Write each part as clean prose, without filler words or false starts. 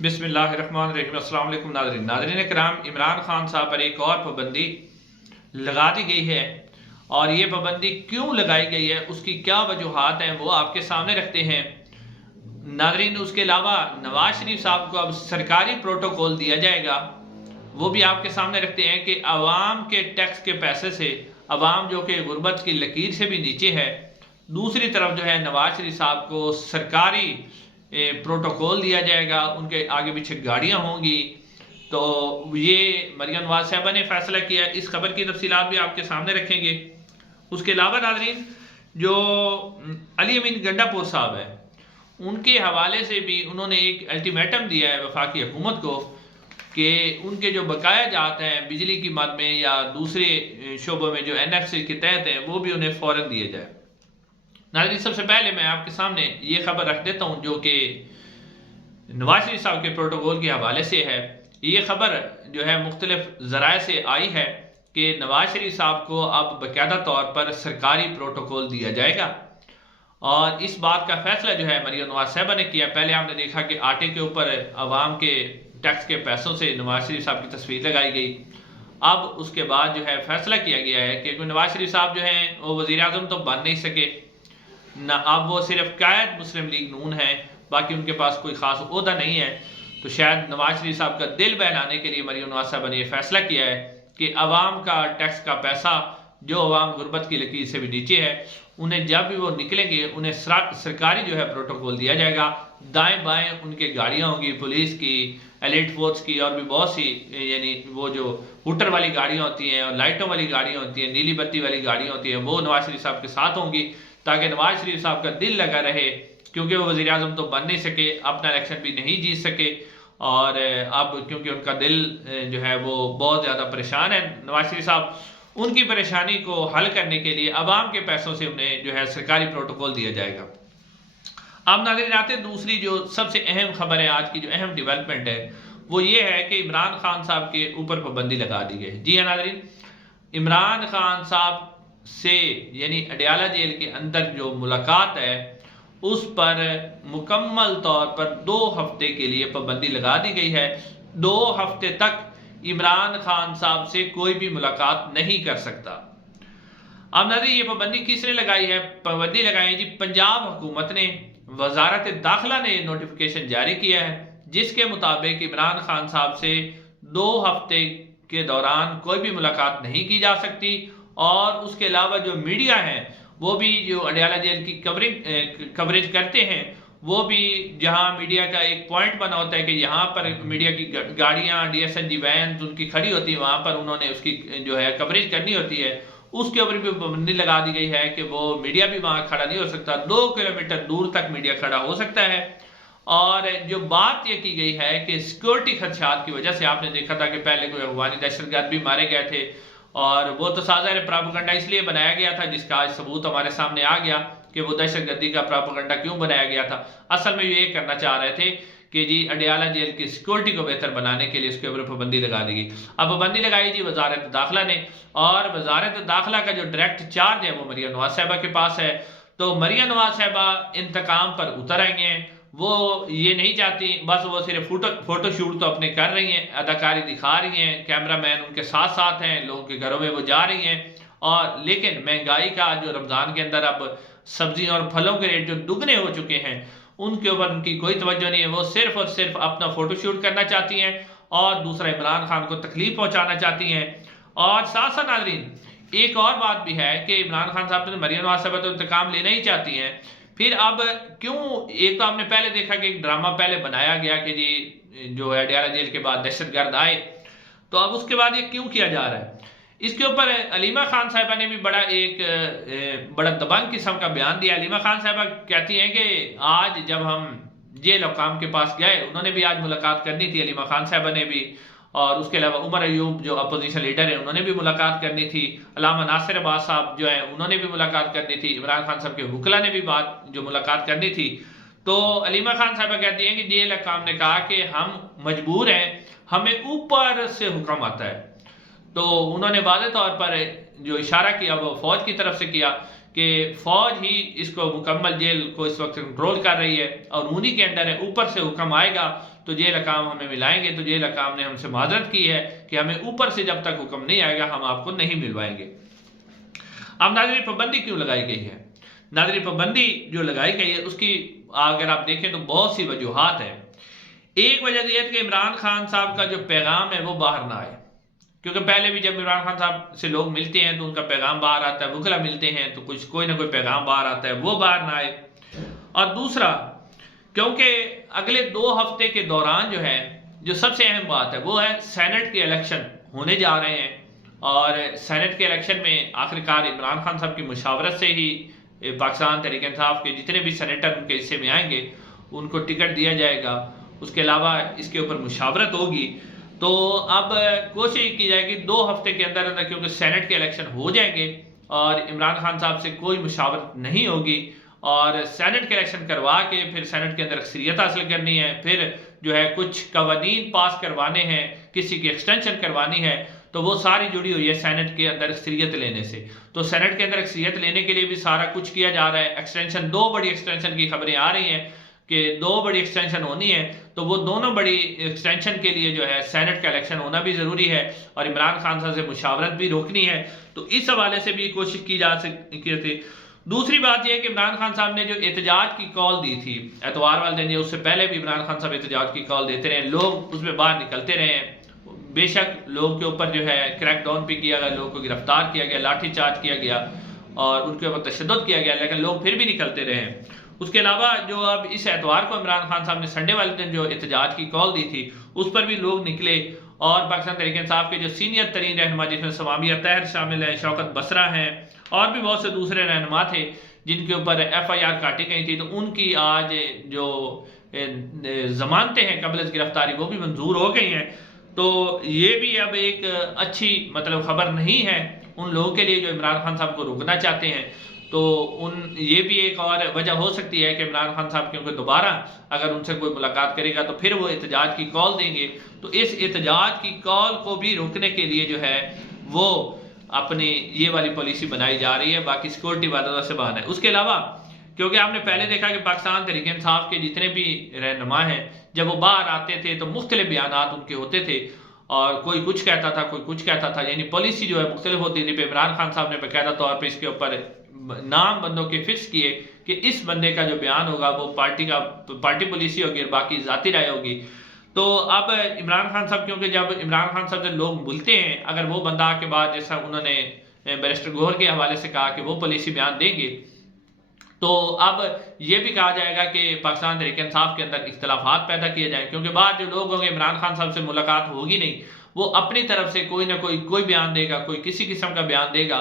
बिस्मिल्लाहिर्रहमानिर्रहीम। अस्सलाम वालेकुम नाज़रीन कराम, इमरान खान साहब पर एक और पाबंदी लगा दी गई है और ये पाबंदी क्यों लगाई गई है, उसकी क्या वजूहात हैं, वो आपके सामने रखते हैं नाज़रीन। उसके अलावा नवाज शरीफ साहब को अब सरकारी प्रोटोकॉल दिया जाएगा, वो भी आपके सामने रखते हैं कि आवाम के टैक्स के पैसे से आवाम जो कि गुर्बत की लकीर से भी नीचे है, दूसरी तरफ जो है नवाज शरीफ साहब को सरकारी प्रोटोकॉल दिया जाएगा, उनके आगे पीछे गाड़ियां होंगी। तो ये मरियम नवाज साहबा ने फैसला किया। इस खबर की तफसीलात भी आपके सामने रखेंगे। उसके अलावा नाज़रीन जो अली अमीन गंडापुर साहब है, उनके हवाले से भी उन्होंने एक अल्टीमेटम दिया है वफाकी हुकूमत को कि उनके जो बकाया जाते हैं बिजली की मद में या दूसरे शोबों में जो NFC के तहत हैं, वो भी उन्हें फ़ौरन दिए जाए। नाज़रीन सबसे पहले मैं आपके सामने ये खबर रख देता हूँ जो कि नवाज शरीफ साहब के प्रोटोकॉल के हवाले से है। ये खबर जो है मुख्तलिफ ज़राए से आई है कि नवाज शरीफ साहब को अब बाकायदा तौर पर सरकारी प्रोटोकॉल दिया जाएगा और इस बात का फैसला जो है मरियम नवाज साहबा ने किया। पहले हमने देखा कि आटे के ऊपर आवाम के टैक्स के पैसों से नवाज शरीफ साहब की तस्वीर लगाई गई। अब उसके बाद जो है फैसला किया गया है कि नवाज शरीफ साहब जो हैं वो वज़ीर आज़म तो बन नहीं सके ना, अब वो सिर्फ कायद मुस्लिम लीग नून है, बाकी उनके पास कोई ख़ास ओहदा नहीं है। तो शायद नवाज शरीफ साहब का दिल बहलाने के लिए मरियम नवाज साहब ने यह फैसला किया है कि आवाम का टैक्स का पैसा जो आवाम गुर्बत की लकीर से भी नीचे है, उन्हें जब भी वो निकलेंगे उन्हें सरकारी जो है प्रोटोकॉल दिया जाएगा। दाएं बाएं उनके गाड़ियाँ होंगी, पुलिस की, एलिट फोर्स की और भी बहुत सी, यानी वो जो हूटर वाली गाड़ियाँ होती हैं और लाइटों वाली गाड़ियाँ होती हैं, नीली बत्ती वाली गाड़ियाँ होती हैं, वो नवाज शरीफ साहब के साथ होंगी ताकि नवाज शरीफ साहब का दिल लगा रहे, क्योंकि वो वज़ीर आज़म तो बन नहीं सके, अपना इलेक्शन भी नहीं जीत सके और अब क्योंकि उनका दिल जो है वो बहुत ज़्यादा परेशान है। नवाज शरीफ साहब उनकी परेशानी को हल करने के लिए आवाम के पैसों से उन्हें जो है सरकारी प्रोटोकॉल दिया जाएगा। अब नाज़रीन आते दूसरी जो सबसे अहम खबर है, आज की जो अहम डेवलपमेंट है वो ये है कि इमरान खान साहब के ऊपर पाबंदी लगा दी गई। जी हाँ नाज़रीन, इमरान खान साहब से यानी अडयाला जेल के अंदर जो मुलाकात है उस पर मुकम्मल तौर पर 2 हफ्ते के लिए पाबंदी लगा दी गई है। 2 हफ्ते तक इमरान खान साहब से कोई भी मुलाकात नहीं कर सकता। अब नाज़रीन ये पाबंदी किसने लगाई है? पाबंदी लगाई है जी पंजाब हुकूमत ने। वजारत दाखिला ने नोटिफिकेशन जारी किया है जिसके मुताबिक इमरान खान साहब से 2 हफ्ते के दौरान कोई भी मुलाकात नहीं की जा सकती और उसके अलावा जो मीडिया है वो भी जो अडयाला जेल की कवरेज करते हैं, वो भी जहां मीडिया का एक पॉइंट बना होता है कि यहाँ पर मीडिया की गाड़ियाँ DSNG वैन उनकी खड़ी होती है, वहाँ पर उन्होंने उसकी जो है कवरेज करनी होती है, उसके ऊपर भी पाबंदी लगा दी गई है कि वो मीडिया भी वहाँ खड़ा नहीं हो सकता। 2 किलोमीटर दूर तक मीडिया खड़ा हो सकता है। और जो बात यह की गई है कि सिक्योरिटी खदशात की वजह से आपने देखा था कि पहले कोई अफगानी दहशतगर्द भी मारे गए थे और वो तो साज़ा प्रोपेगेंडा इसलिए बनाया गया था जिसका आज सबूत हमारे सामने आ गया कि वो दहशतगर्दी का प्रोपेगेंडा क्यों बनाया गया था। असल में ये करना चाह रहे थे कि जी अडयाला जेल की सिक्योरिटी को बेहतर बनाने के लिए उसके ऊपर पाबंदी लगा दी गई। अब पाबंदी लगाई जी वजारत दाखिला ने और वजारत दाखिला का जो डायरेक्ट चार्ज है वो मरियम नवाज साहबा के पास है। तो मरियम नवाज साहबा इंतकाम पर उतर आई हैं, वो ये नहीं चाहती, बस वो सिर्फ फोटो शूट तो अपने कर रही हैं, अदाकारी दिखा रही हैं, कैमरामैन उनके साथ साथ हैं, लोगों के घरों में वो जा रही हैं। और लेकिन महंगाई का जो रमज़ान के अंदर अब सब्जियों और फलों के रेट जो दुगने हो चुके हैं उनके ऊपर उनकी कोई तवज्जो नहीं है। वो सिर्फ और सिर्फ अपना फोटो शूट करना चाहती हैं और दूसरा इमरान खान को तकलीफ पहुंचाना चाहती हैं। और साथ साथ नाज़रीन एक और बात भी है कि इमरान खान साहब तो मरियम नवाज साहबा तो इंतकाम लेना ही चाहती हैं, फिर अब क्यों, एक तो आपने पहले देखा कि एक ड्रामा पहले बनाया गया कि जी जो है अडयाला जेल के बाद दहशतगर्द आए, तो अब उसके बाद ये क्यों किया जा रहा है? इसके ऊपर अलीमा खान साहिबा ने भी बड़ा दबंग किस्म का बयान दिया। अलीमा खान साहिबा कहती हैं कि आज जब हम जेल हुकाम के पास गए, उन्होंने भी आज मुलाकात करनी थी, अलीमा खान साहिबा ने भी, और उसके अलावा उमर अयूब जो अपोजिशन लीडर है उन्होंने भी मुलाकात करनी थी, अल्लामा नासिर अब्बास साहब जो है उन्होंने भी मुलाकात करनी थी, इमरान खान साहब के वकला ने भी मुलाकात करनी थी। तो अलीमा खान साहबा कहती हैं कि जेल हुकाम ने कहा कि हम मजबूर हैं, हमें ऊपर से हुक्म आता है। तो उन्होंने वाज़े तौर पर जो इशारा किया वो फौज की तरफ से किया कि फौज ही इसको मुकम्मल जेल को इस वक्त कंट्रोल कर रही है और उन्हीं के अंडर है, ऊपर से हुक्म आएगा तो जेल हकाम हमें मिलाएंगे, तो जेल हकाम ने हमसे माजरत की है कि हमें ऊपर से जब तक हुक्म नहीं आएगा हम आपको नहीं मिलवाएंगे। अब नाज़रीन पाबंदी क्यों लगाई गई है? नाज़रीन पाबंदी जो लगाई गई है उसकी अगर आप देखें तो बहुत सी वजूहात हैं। एक वजह यह है कि इमरान खान साहब का जो पैगाम है वो बाहर ना आए, क्योंकि पहले भी जब इमरान खान साहब से लोग मिलते हैं तो उनका पैगाम बाहर आता है, वकला मिलते हैं तो कुछ कोई ना कोई पैगाम बाहर आता है, वो बाहर ना आए। और दूसरा, क्योंकि अगले 2 हफ्ते के दौरान जो है जो सबसे अहम बात है वो है सेनेट के इलेक्शन होने जा रहे हैं, और सेनेट के इलेक्शन में आखिरकार इमरान खान साहब की मुशावरत से ही पाकिस्तान तहरीक इंसाफ के जितने भी सेनेटर उनके हिस्से में आएंगे उनको टिकट दिया जाएगा। उसके अलावा इसके ऊपर मुशावरत होगी। तो अब कोशिश की जाएगी 2 हफ्ते के अंदर अंदर, क्योंकि सेनेट के इलेक्शन हो जाएंगे और इमरान खान साहब से कोई मुशावरत नहीं होगी, और सेनेट के इलेक्शन करवा के फिर सेनेट के अंदर अक्सरियत हासिल करनी है, फिर जो है कुछ कवानीन पास करवाने हैं, किसी की एक्सटेंशन करवानी है, तो वो सारी जुड़ी हुई है सेनेट के अंदर अक्सरियत लेने से। तो सेनेट के अंदर अक्सरियत लेने के लिए भी सारा कुछ किया जा रहा है। एक्सटेंशन 2 बड़ी एक्सटेंशन की खबरें आ रही हैं कि 2 बड़ी एक्सटेंशन होनी है, तो वो दोनों बड़ी एक्सटेंशन के लिए जो है सेनेट का इलेक्शन होना भी ज़रूरी है और इमरान खान साहब से मुशावरत भी रोकनी है। तो इस हवाले से भी कोशिश की जा सकती थी। दूसरी बात यह है कि इमरान खान साहब ने जो एहतजाज की कॉल दी थी एतवार वाले दिन, उससे पहले भी इमरान खान साहब एहतजाज की कॉल देते रहे, लोग उसमें बाहर निकलते रहे हैं। बेशक लोग के ऊपर जो है क्रैकडाउन भी किया गया, लोगों को गिरफ्तार किया गया, लाठीचार्ज किया गया और उनके ऊपर तशद्दुद किया गया, लेकिन लोग फिर भी निकलते रहे। उसके अलावा जो अब इस एतवार को इमरान खान साहब ने संडे वाले दिन जो एहतजाज की कॉल दी थी उस पर भी लोग निकले, और पाकिस्तान तहरीक इंसाफ के जो सीनियर तरीन रहनुमा जिसमें समाविया तहर शामिल है, शौकत बसरा हैं और भी बहुत से दूसरे रहनुमा थे जिनके ऊपर FIR काटी गई थी, तो उनकी आज जो जमानतें हैं कबल गिरफ्तारी वो भी मंजूर हो गई हैं। तो ये भी अब एक अच्छी मतलब खबर नहीं है उन लोगों के लिए जो इमरान खान साहब को रोकना चाहते हैं। तो ये भी एक और वजह हो सकती है कि इमरान खान साहब क्योंकि दोबारा अगर उनसे कोई मुलाकात करेगा तो फिर वो एहतजाज की कॉल देंगे, तो इस एहतजाज की कॉल को भी रोकने के लिए जो है वो अपनी ये वाली पॉलिसी बनाई जा रही है। बाकी सिक्योरिटी वादा से बहाना है। उसके अलावा क्योंकि आपने पहले देखा कि पाकिस्तान तहरीक इंसाफ के जितने भी रहनुमा हैं जब वो बाहर आते थे तो मुख्तलिफ बयानात उनके होते थे, और कोई कुछ कहता था कोई कुछ कहता था, यानी पॉलिसी जो है मुख्तलिफ होती थी। इमरान खान साहब ने बाकायदा तौर पर इसके ऊपर नाम बंदों के फिक्स किए कि इस बंदे का जो बयान होगा वो पार्टी पॉलिसी होगी और बाकी जाती राय होगी। तो अब इमरान खान साहब क्योंकि जब इमरान खान साहब से लोग मिलते हैं, अगर वो बंदा के बाद जैसा उन्होंने बैरिस्टर गौहर के हवाले से कहा कि वो पॉलिसी बयान देंगे, तो अब ये भी कहा जाएगा कि पाकिस्तान तहरीक इंसाफ के अंदर इख्तलाफात पैदा किए जाएं, क्योंकि बाद जो लोग होंगे इमरान खान साहब से मुलाकात होगी नहीं, वो अपनी तरफ से कोई ना कोई बयान देगा, कोई किसी किस्म का बयान देगा,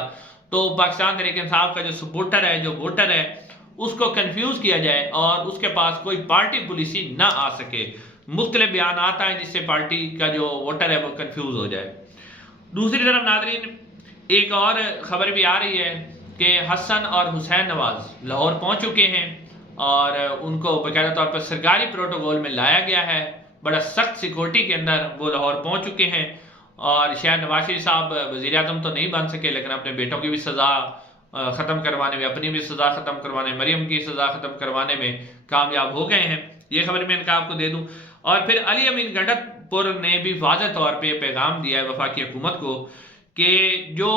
तो पाकिस्तान तहरीक इंसाफ का जो सपोर्टर है जो वोटर है उसको कंफ्यूज किया जाए और उसके पास कोई पार्टी पॉलिसी ना आ सके। मुख्तलिफ बयान आता है जिससे पार्टी का जो वोटर है वो कंफ्यूज हो जाए। दूसरी तरफ नाजरीन एक और खबर भी आ रही है कि हसन और हुसैन नवाज लाहौर पहुंच चुके हैं और उनको बाकायदा तौर पर सरकारी प्रोटोकॉल में लाया गया है, बड़ा सख्त सिक्योरिटी के अंदर वो लाहौर पहुंच चुके हैं। और शायद नवाज शरीफ साहब वज़ीर आज़म तो नहीं बन सके, लेकिन अपने बेटों की भी सज़ा ख़त्म करवाने में, अपनी भी सज़ा ख़त्म करवाने, मरियम की सज़ा ख़त्म करवाने में कामयाब हो गए हैं। ये खबर मैं इनका आपको दे दूं। और फिर अली अमीन गंडकपुर ने भी वाज़ेह तौर पे पैगाम दिया है वफाकी हुकूमत को कि जो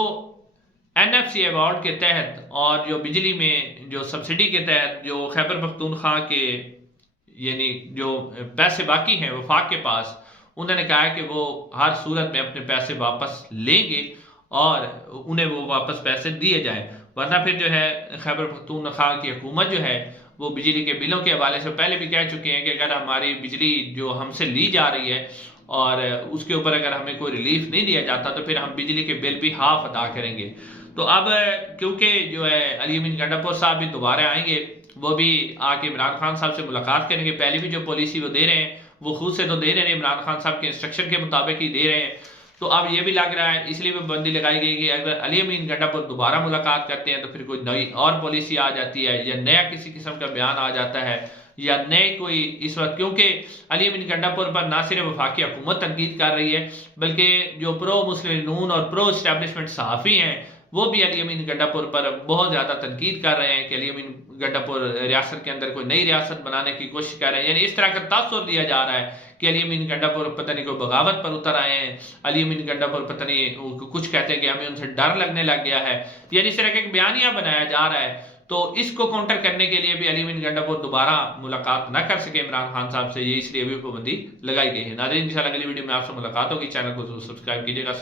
NFC अवार्ड के तहत और जो बिजली में जो सब्सिडी के तहत जो खैबर पख्तूनख्वा के यानी जो पैसे बाकी हैं वफाक के पास, उन्होंने कहा है कि वो हर सूरत में अपने पैसे वापस लेंगे और उन्हें वो वापस पैसे दिए जाएं, वरना फिर जो है खैबर पख्तूनख्वा की हुकूमत जो है वो बिजली के बिलों के हवाले से पहले भी कह चुके हैं कि अगर हमारी बिजली जो हमसे ली जा रही है और उसके ऊपर अगर हमें कोई रिलीफ नहीं दिया जाता तो फिर हम बिजली के बिल भी हाफ अदा करेंगे। तो अब क्योंकि जो है अली अमीन गंडकपुर साहब भी दोबारा आएंगे, वो भी आके इमरान खान साहब से मुलाकात करेंगे। पहले भी जो पॉलिसी वो दे रहे हैं वो खुद से तो दे रहे हैं, इमरान खान साहब के इंस्ट्रक्शन के मुताबिक ही दे रहे हैं। तो अब ये भी लग रहा है इसलिए पाबंदी लगाई गई कि अगर अली अमीन गंडकपुर दोबारा मुलाकात करते हैं तो फिर कोई नई और पॉलिसी आ जाती है या नया किसी किस्म का बयान आ जाता है या नए कोई इस वक्त, क्योंकि अली अमीन गंडकपुर पर ना सिर्फ वफाकी हुकूमत तनकीद कर रही है बल्कि जो प्रो मुस्लिम नून और प्रो इस्टेब्लिशमेंट सहाफ़ी हैं वो भी अली अमीन गंडकपुर पर बहुत ज़्यादा तनकीद कर रहे हैं कि अली अमीन गंडापुर रियासत के अंदर कोई नई रियासत बनाने की कोशिश कर रहे हैं। यानी इस तरह का तासुर दिया जा रहा है कि अली अमीन गंडापुर पता नहीं कोई बगावत पर उतर आए हैं, अली अमीन गंडापुर पता नहीं कुछ कहते हैं कि हमें उनसे डर लगने लग गया है। यानी इस तरह का एक बयानिया बनाया जा रहा है। तो इसको काउंटर करने के लिए भी अली अमीन गंडापुर दोबारा मुलाकात न कर सके इमरान खान साहब से, ये इसलिए भी पाबंदी लगाई गई है। नाज़रीन, इंशाल्लाह अगली वीडियो में आपसे मुलाकात होगी। चैनल को सब्सक्राइब कीजिएगा।